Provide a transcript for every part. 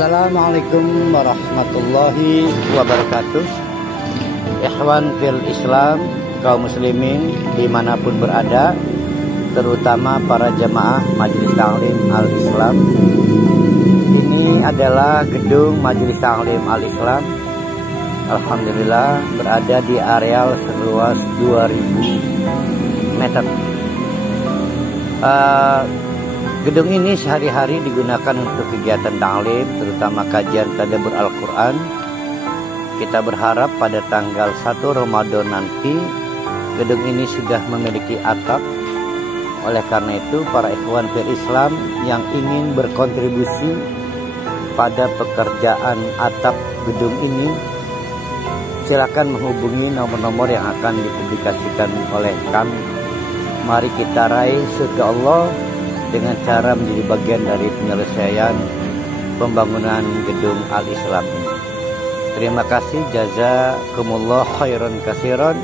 Assalamualaikum warahmatullahi wabarakatuh. Ikhwan fil Islam, kaum muslimin dimanapun berada, terutama para jamaah Majelis Ta'lim Al-Islam. Ini adalah gedung Majelis Ta'lim Al-Islam. Alhamdulillah berada di areal seluas 2000 meter. Gedung ini sehari-hari digunakan untuk kegiatan ta'lim, terutama kajian tadabbur Al-Quran. Kita berharap pada tanggal 1 Ramadan nanti gedung ini sudah memiliki atap. Oleh karena itu, para ikhwan fil Islam yang ingin berkontribusi pada pekerjaan atap gedung ini, silakan menghubungi nomor-nomor yang akan dipublikasikan oleh kami. Mari kita raih surga Allah dengan cara menjadi bagian dari penyelesaian pembangunan gedung Al-Islam ini. Terima kasih, jazakumullah khairan katsiran.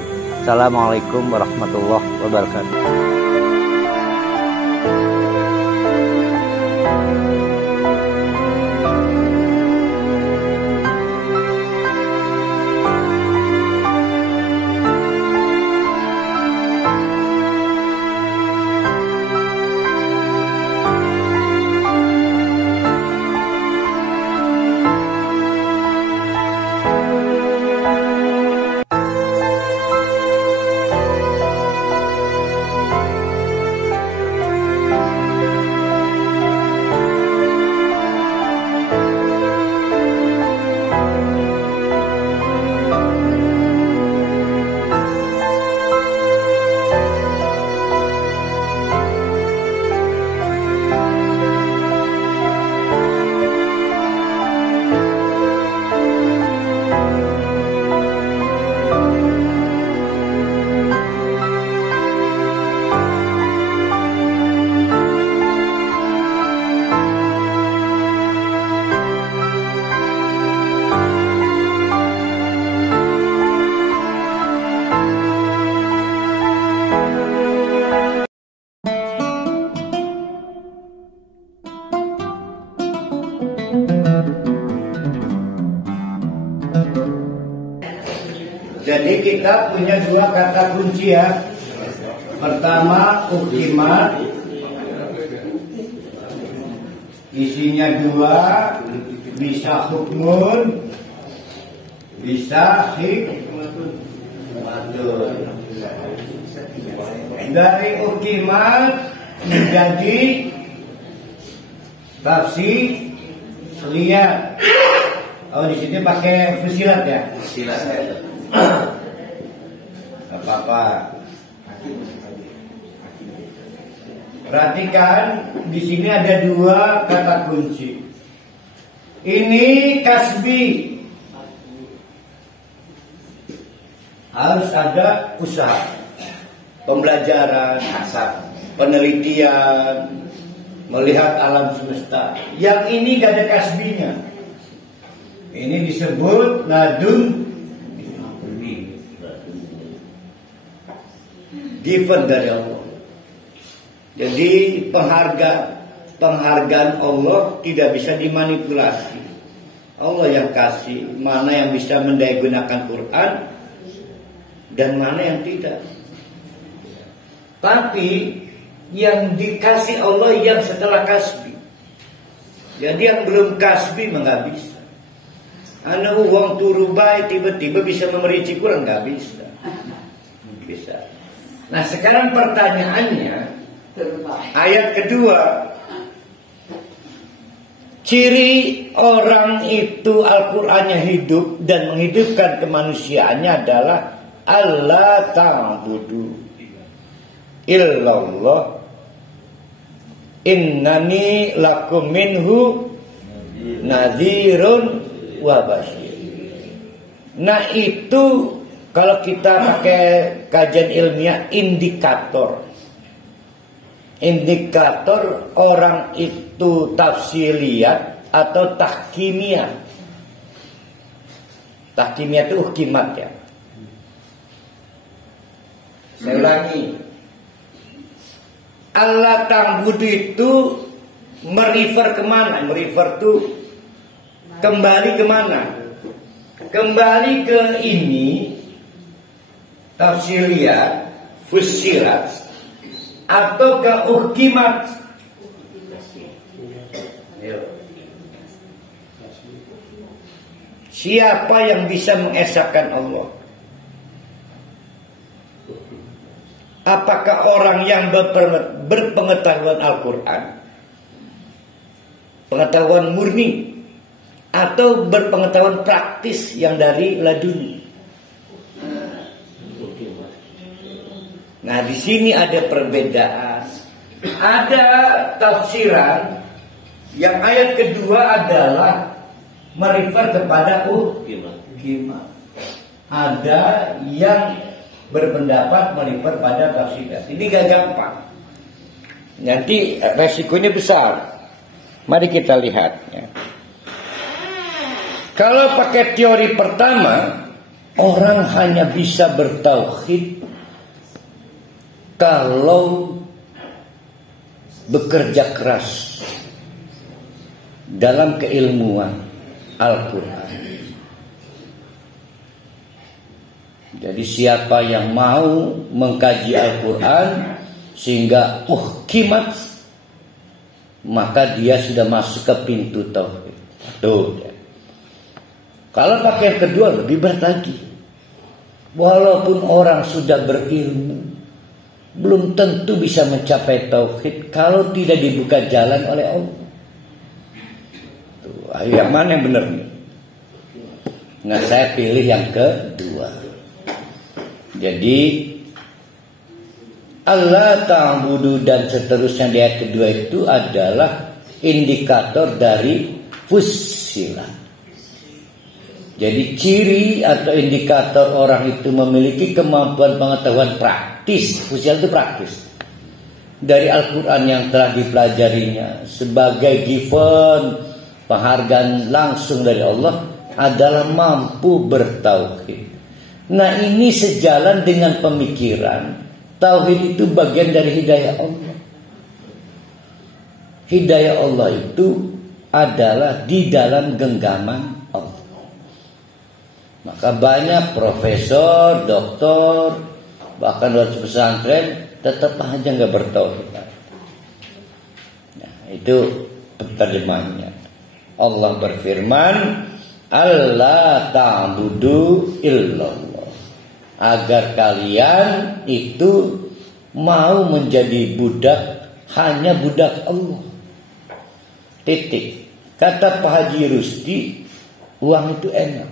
Assalamualaikum warahmatullahi wabarakatuh. Jadi kita punya dua kata kunci ya. Pertama ukimat, isinya dua, bisa hukmun, bisa hikmatun. Dari ukimat menjadi tafsir lihat. Oh, di sini pakai fusilat ya? Fusilat ya. Apa-apa. Perhatikan, di sini ada dua kata kunci. Ini kasbi. Harus ada usaha, pembelajaran, penelitian, melihat alam semesta. Yang ini gak ada kasbinya. Ini disebut ladun, given dari Allah. Jadi penghargaan Allah tidak bisa dimanipulasi. Allah yang kasih, mana yang bisa mendayagunakan Quran dan mana yang tidak. Tapi yang dikasih Allah yang setelah kasbi. Jadi yang belum kasbi nggak bisa. Anu uang turu baik tiba-tiba bisa memerici Quran, nggak bisa. Bisa. Nah sekarang pertanyaannya, ayat kedua, ciri orang itu Al-Qurannya hidup dan menghidupkan kemanusiaannya adalah Allah ta'budu illallah innani lakum minhu nadhirun wa basyir. Nah itu kalau kita pakai kajian ilmiah, indikator orang itu tafsiliyat atau tahkimiyah. Tahkimiyah itu hukimat ya. Saya ulangi, Allah ta'budu itu merefer kemana? Merefer itu Kembali kemana? Kembali ke ini, tafsiriyat, fussilat, atau ke uhkimat. Siapa yang bisa mengesahkan Allah? Apakah orang yang berpengetahuan Al-Quran, pengetahuan murni, atau berpengetahuan praktis yang dari laduni? Nah, di sini ada perbedaan. Ada tafsiran yang ayat kedua adalah merefer kepada uhkimat. Ada yang berpendapat merefer pada tafsiran. Ini gak gampang. Nanti resikonya besar. Mari kita lihat. Ya. Kalau pakai teori pertama, orang hanya bisa bertauhid kalau bekerja keras dalam keilmuan Al-Quran. Jadi siapa yang mau mengkaji Al-Quran sehingga uhkimat, maka dia sudah masuk ke pintu tauhid. Tuh. Kalau pakai yang kedua lebih berat lagi. Walaupun orang sudah berilmu, belum tentu bisa mencapai tauhid kalau tidak dibuka jalan oleh Allah. Tuh, yang mana yang benar nih? Nah, saya pilih yang kedua. Jadi Allah ta'budu dan seterusnya di ayat kedua itu adalah indikator dari fussilat. Jadi ciri atau indikator orang itu memiliki kemampuan pengetahuan praktis. Fussilat itu praktis. Dari Al-Quran yang telah dipelajarinya sebagai given, penghargaan langsung dari Allah, adalah mampu bertauhid. Nah, ini sejalan dengan pemikiran tauhid itu bagian dari hidayah Allah. Hidayah Allah itu adalah di dalam genggaman Allah. Maka banyak profesor, doktor, bahkan dosen pesantren tetap aja nggak bertauhid. Nah, itu terjemahannya. Allah berfirman, Allah ta'budu illallah, agar kalian itu mau menjadi budak, hanya budak Allah. Titik. Kata Pak Haji Rusdi, uang itu enak.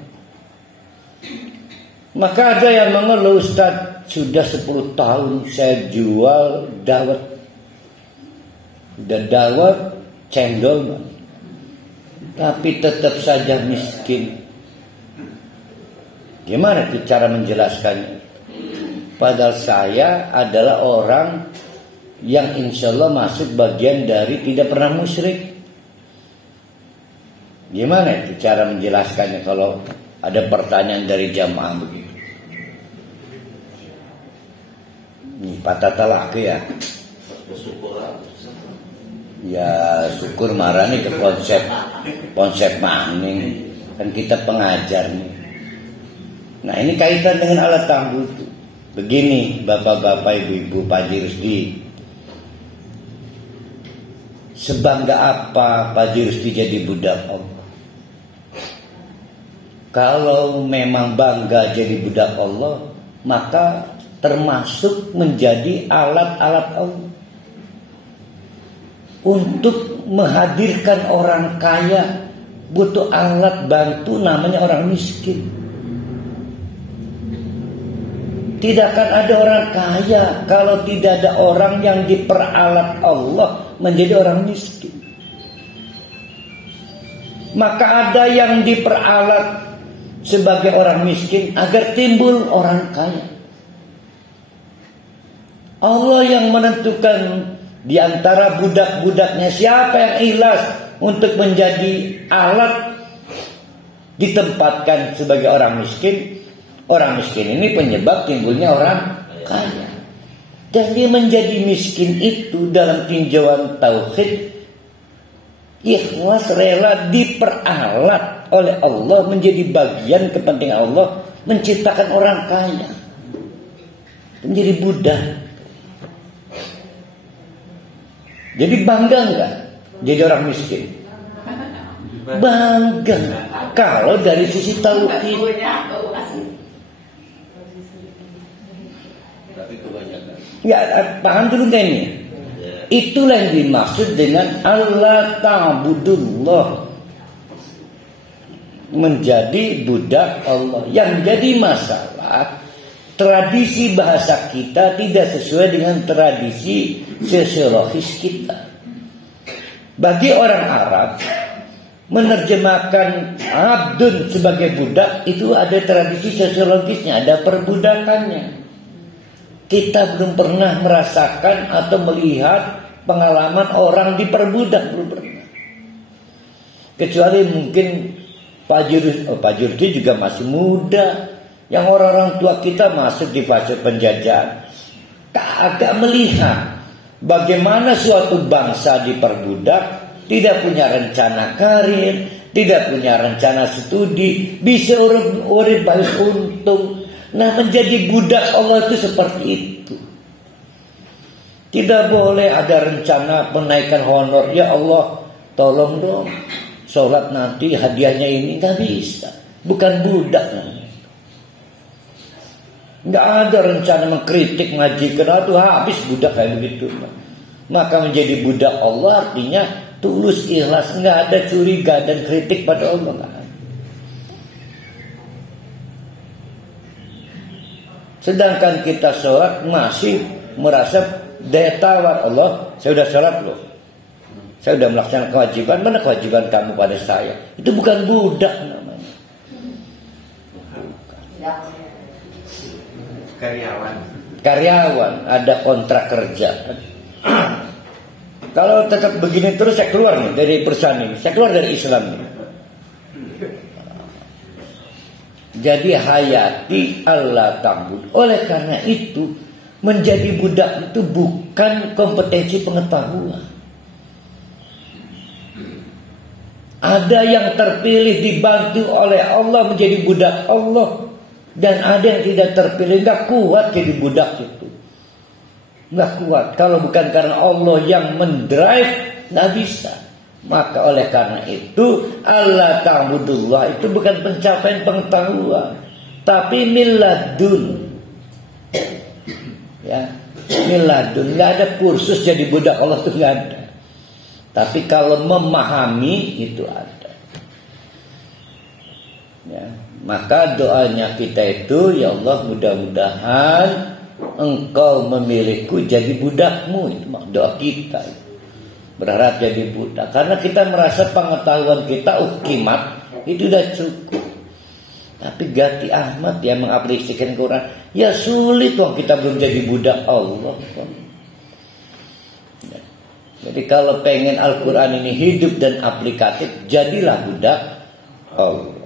Maka ada yang mengeluh, Ustaz, sudah 10 tahun saya jual dawet. Dan dawet cendol, tapi tetap saja miskin. Gimana itu cara menjelaskannya? Padahal saya adalah orang yang insya Allah masuk bagian dari tidak pernah musyrik. Gimana itu cara menjelaskannya kalau ada pertanyaan dari jamaah begitu? Ini patah talak ya. Ya syukur marah nih ke konsep maning. Kan kita pengajar nih. Nah, ini kaitan dengan alat ta'bud. Begini bapak-bapak, ibu-ibu, Pak Haji Rusdi. Sebangga apa Pak Haji Rusdi jadi budak Allah? Kalau memang bangga jadi budak Allah, maka termasuk menjadi alat-alat Allah untuk menghadirkan orang kaya. Butuh alat bantu namanya orang miskin. Tidak akan ada orang kaya kalau tidak ada orang yang diperalat Allah menjadi orang miskin. Maka ada yang diperalat sebagai orang miskin agar timbul orang kaya. Allah yang menentukan di antara budak-budaknya siapa yang ikhlas untuk menjadi alat ditempatkan sebagai orang miskin. Orang miskin ini penyebab timbulnya orang kaya. Dan dia menjadi miskin itu dalam tinjauan tauhid, ikhlas, rela diperalat oleh Allah, menjadi bagian kepentingan Allah menciptakan orang kaya menjadi budak. Jadi bangga enggak jadi orang miskin? Bangga kalau dari sisi tauhid. Ya, paham dulu kan ini? Itulah yang dimaksud dengan Allah ta'budullah, menjadi budak Allah. Yang jadi masalah, tradisi bahasa kita tidak sesuai dengan tradisi sosiologis kita. Bagi orang Arab, menerjemahkan abdun sebagai budak itu ada tradisi sosiologisnya, ada perbudakannya. Kita belum pernah merasakan atau melihat pengalaman orang diperbudak, belum pernah. Kecuali mungkin Pak Jurdi juga masih muda, yang orang-orang tua kita masuk di fase penjajahan. Agak melihat bagaimana suatu bangsa diperbudak, tidak punya rencana karir, tidak punya rencana studi, bisa urip balik untung. Nah, menjadi budak Allah itu seperti itu. Tidak boleh ada rencana menaikkan honor. Ya Allah, tolong dong, sholat nanti hadiahnya ini. Gak bisa. Bukan budak namanya. Gak ada rencana mengkritik, majikan. Aduh, habis budak kayak begitu. Maka menjadi budak Allah artinya tulus, ikhlas. Gak ada curiga dan kritik pada Allah. Sedangkan kita sholat masih merasa daya tawar. Allah, saya sudah sholat loh, saya sudah melaksanakan kewajiban. Mana kewajiban kamu pada saya? Itu bukan budak namanya. Karyawan ada kontrak kerja. Kalau tetap begini terus, saya keluar nih dari perusahaan ini, saya keluar dari Islam nih. Jadi hayati Allah ta'bud. Oleh karena itu, menjadi budak itu bukan kompetensi pengetahuan. Ada yang terpilih dibantu oleh Allah menjadi budak Allah, dan ada yang tidak terpilih, gak kuat jadi budak itu. Gak kuat. Kalau bukan karena Allah yang mendrive, gak bisa. Maka oleh karena itu Allah ta'budullah itu bukan pencapaian pengetahuan, tapi miladun. Ya, miladun. Gak ada kursus jadi budak Allah itu gak ada. Tapi kalau memahami itu ada. Ya, maka doanya kita itu, ya Allah, mudah-mudahan Engkau memilihku jadi budakmu. Itu doa kita. Berharap jadi budak. Karena kita merasa pengetahuan kita ukimat itu sudah cukup. Tapi Gati Ahmad yang mengaplikasikan Quran, ya sulit wong kita belum jadi budak Allah. Jadi kalau pengen Al-Quran ini hidup dan aplikatif, jadilah budak Allah.